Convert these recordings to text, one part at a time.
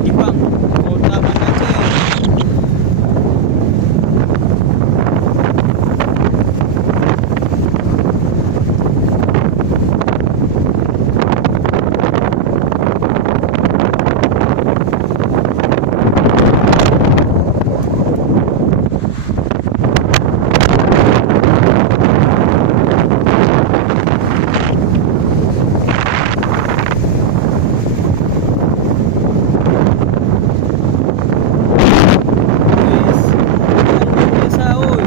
Ketibang, Kota Banda Aceh. Wis, luar biasa, oi.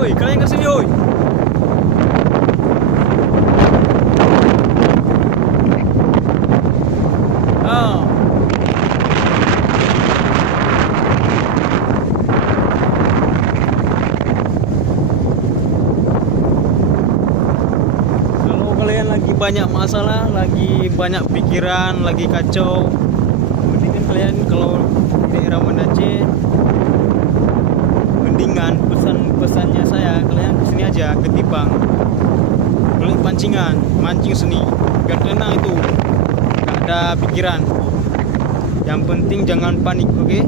Woi, kalian kesini, woi. Ah, kalau kalian lagi banyak masalah, lagi banyak pikiran, lagi kacau, mendingan kalian kalau di daerah Banda Aceh, mendingan pesan-pesannya saya kalian kesini aja, Ketibang, beli pancingan, mancing seni, biar tenang itu, gak ada pikiran. Yang penting jangan panik, oke?